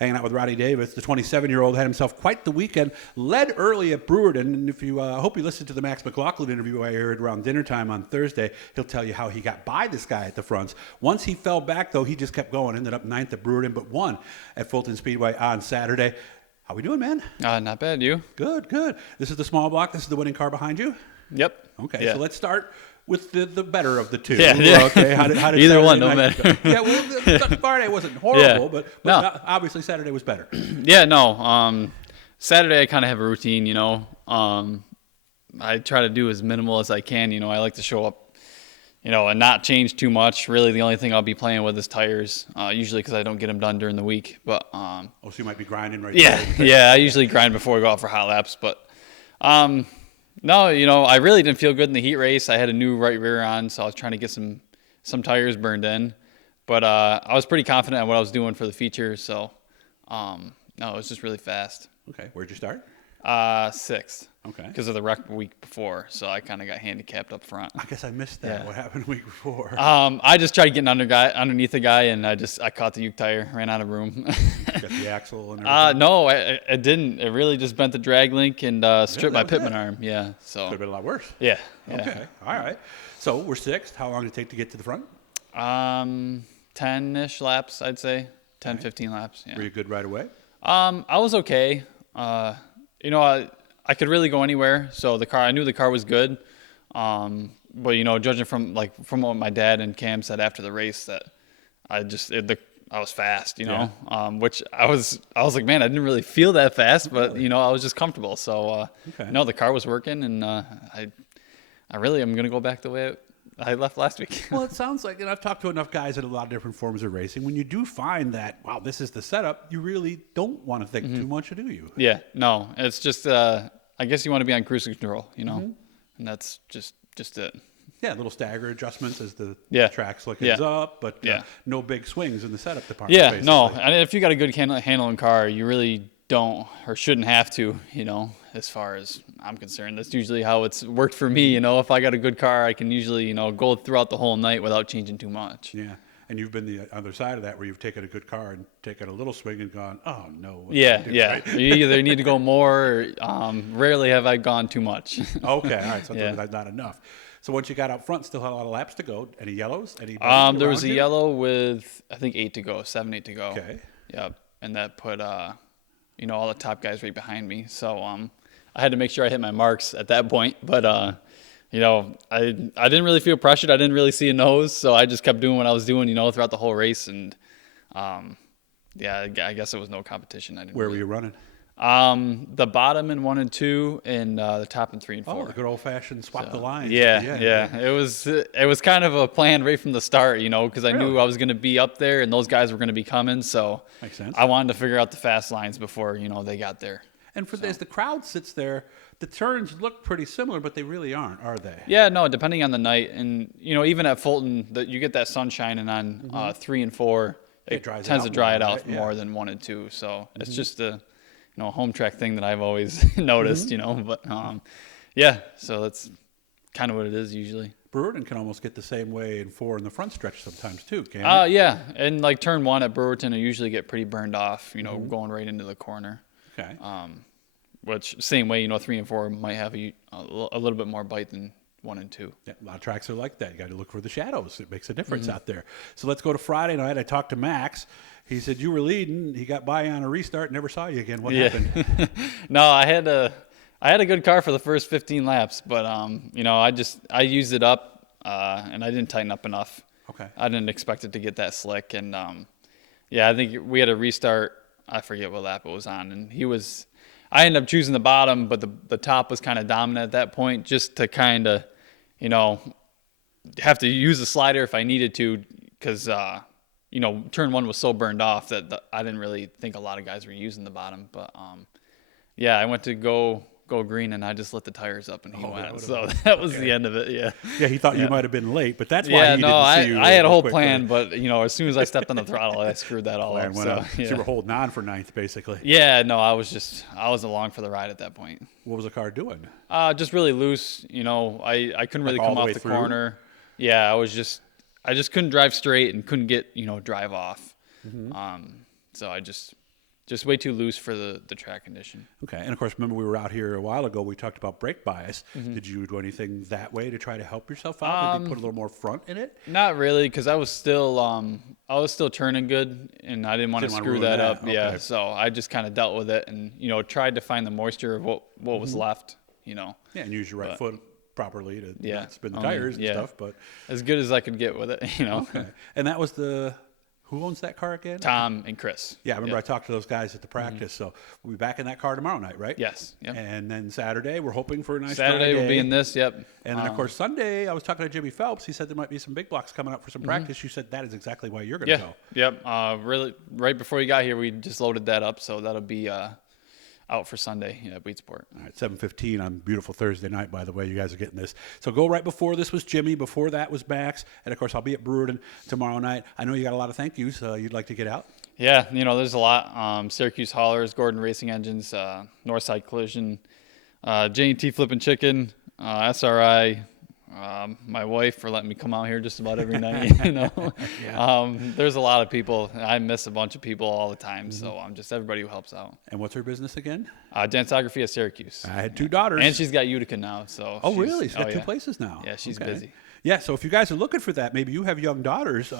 Hanging out with Ronnie Davis, the 27-year-old had himself quite the weekend, led early at Brewerton, and if you hope you listened to the Max McLaughlin interview I heard around dinner time on Thursday, he'll tell you how he got by this guy at the fronts. Once he fell back, though, he just kept going, ended up 9th at Brewerton, but won at Fulton Speedway on Saturday. How we doing, man? Not bad, you? Good, good. This is the small block. This is the winning car behind you? Yep. Okay, yeah. So let's start with the better of the two. Yeah. Okay. How did Either Saturday one, no night matter. go? Yeah, well, Friday wasn't horrible, but No. Obviously Saturday was better. Yeah, no. Saturday I kind of have a routine, you know. I try to do as minimal as I can, you know. I like to show up, you know, and not change too much. Really, the only thing I'll be playing with is tires, usually because I don't get them done during the week. But so you might be grinding right yeah, there. yeah. I usually grind before we go out for hot laps, but no, you know, I really didn't feel good in the heat race. I had a new right rear on, so I was trying to get some tires burned in. But I was pretty confident in what I was doing for the feature, so no, it was just really fast. Okay, where'd you start? 6th. Okay. Because of the wreck week before, so I kind of got handicapped up front. I guess I missed that. Yeah. What happened the week before? I just tried getting underneath the guy, and I caught the Uke tire, ran out of room. Got the axle and everything? No, it didn't. It really just bent the drag link and stripped my that was pitman it? arm. Yeah, so. Could have been a lot worse. Yeah. Okay, all right. So we're 6th. How long did it take to get to the front? 10-ish laps, I'd say. 10, 15 laps. Yeah. Were you good right away? I was okay. You know, I could really go anywhere. So I knew the car was good. But you know, judging from what my dad and Cam said after the race, that I was fast, you know, which I was like, man, I didn't really feel that fast, but you know, I was just comfortable. So, no, the car was working, and I really am going to go back the way I left last week. Well, it sounds like, and I've talked to enough guys in a lot of different forms of racing, when you do find that, wow, this is the setup, you really don't want to think too much, do you? Yeah, no, it's just, I guess you want to be on cruise control, you know, and that's just it. Yeah, little stagger adjustments as the track slickens up, but no big swings in the setup department. Yeah, basically. no, and if you got a good handling car, you really don't or shouldn't have to, you know, as far as I'm concerned. That's usually how it's worked for me, you know. If I got a good car, I can usually, you know, go throughout the whole night without changing too much. Yeah, and you've been the other side of that, where you've taken a good car and taken a little swing and gone, oh, no. Yeah. Right? You either need to go more or rarely have I gone too much. Okay, all right, so that's not enough. So once you got out front, still had a lot of laps to go. Any yellows? Any there was a yellow with, I think, 8 to go, 7, 8 to go. Okay. Yep, and that put, you know, all the top guys right behind me. So I had to make sure I hit my marks at that point. But, you know, I didn't really feel pressured. I didn't really see a nose. So I just kept doing what I was doing, you know, throughout the whole race. And, yeah, I guess it was no competition. Where were you running? The bottom in 1 and 2, and the top in 3 and 4. Oh, the good old-fashioned swap the lines. Yeah. It was kind of a plan right from the start, you know, because I knew I was going to be up there and those guys were going to be coming. So makes sense. I wanted to figure out the fast lines before, you know, they got there. And as the crowd sits there, the turns look pretty similar, but they really aren't, are they? Yeah, no, depending on the night. And, you know, even at Fulton, you get that sun shining on 3 and 4. It tends to dry it out more than 1 and 2. So it's just a home track thing that I've always noticed, you know, but yeah, so that's kind of what it is usually. Brewerton can almost get the same way in 4 in the front stretch sometimes too, can't it? Yeah, and like turn 1 at Brewerton, I usually get pretty burned off, you know, going right into the corner. Okay. Which same way, you know, 3 and 4 might have a little bit more bite than 1 and 2. Yeah, a lot of tracks are like that. You got to look for the shadows. It makes a difference out there. So let's go to Friday night. I talked to Max. He said you were leading. He got by on a restart. Never saw you again. What happened? No, I had a good car for the first 15 laps, but you know, I used it up and I didn't tighten up enough. Okay. I didn't expect it to get that slick, and yeah, I think we had a restart. I forget what lap it was on, and I ended up choosing the bottom, but the top was kind of dominant at that point, just to kind of, you know, have to use the slider if I needed to, because you know, turn 1 was so burned off that I didn't really think a lot of guys were using the bottom. But yeah, I went to go green, and I just lit the tires up, and he went. So that was the end of it. Yeah. Yeah, he thought you might have been late, but that's why he didn't see you. I had a whole plan, but you know, as soon as I stepped on the throttle, I screwed that all up. So you were holding on for 9th, basically. Yeah, no, I was along for the ride at that point. What was the car doing? Just really loose. You know, I couldn't really come off the corner. Yeah, I just couldn't drive straight and couldn't get, you know, drive off. So I just just way too loose for the track condition. Okay. And of course, remember we were out here a while ago. We talked about brake bias. Did you do anything that way to try to help yourself out? Did you put a little more front in it? Not really, because I was still turning good, and I didn't want to screw that up. Okay. Yeah, so I just kind of dealt with it, and tried to find the moisture of what was left. Yeah, and use your right foot properly to Yeah. not spin the tires and stuff. But as good as I could get with it. okay. And that was who owns that car again? Tom and Chris. Yeah, I remember I talked to those guys at the practice. So we'll be back in that car tomorrow night, right? Yes. Yep. And then Saturday, we're hoping for a nice Saturday dry will be day. in this. Yep. And then, of course, Sunday, I was talking to Jimmy Phelps. He said there might be some big blocks coming up for some practice. You said that is exactly why you're going to go. Yep. Really, right before you got here, we just loaded that up, so that'll be out for Sunday at Weedsport. All right, 7:15 on beautiful Thursday night, by the way. You guys are getting this. So go right before this was Jimmy. Before that was Max. And, of course, I'll be at Brewerton tomorrow night. I know you got a lot of thank yous you'd like to get out. Yeah, there's a lot. Syracuse Haulers, Gordon Racing Engines, Northside Collision, J&T Flippin' Chicken, SRI, my wife for letting me come out here just about every night. There's a lot of people. I miss a bunch of people all the time. So just everybody who helps out. And what's her business again? Dancography at Syracuse. I had two daughters. And she's got Utica now. So oh, really? She's got two places now. Yeah, she's Okay. busy. Yeah, so if you guys are looking for that, maybe you have young daughters.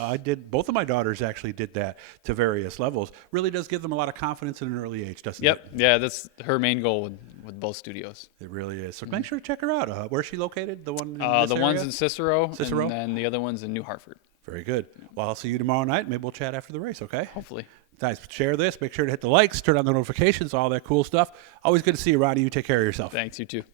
Both of my daughters actually did that to various levels. Really does give them a lot of confidence at an early age, doesn't it? Yep. Yeah, that's her main goal with both studios. It really is. So make sure to check her out. Where's she located? The one in the one's area? in Cicero, Cicero? and then the other one's in New Hartford. Very good. Well, I'll see you tomorrow night. Maybe we'll chat after the race, okay? Hopefully. Guys, share this. Make sure to hit the likes, turn on the notifications, all that cool stuff. Always good to see you, Roddy. You take care of yourself. Thanks, you too.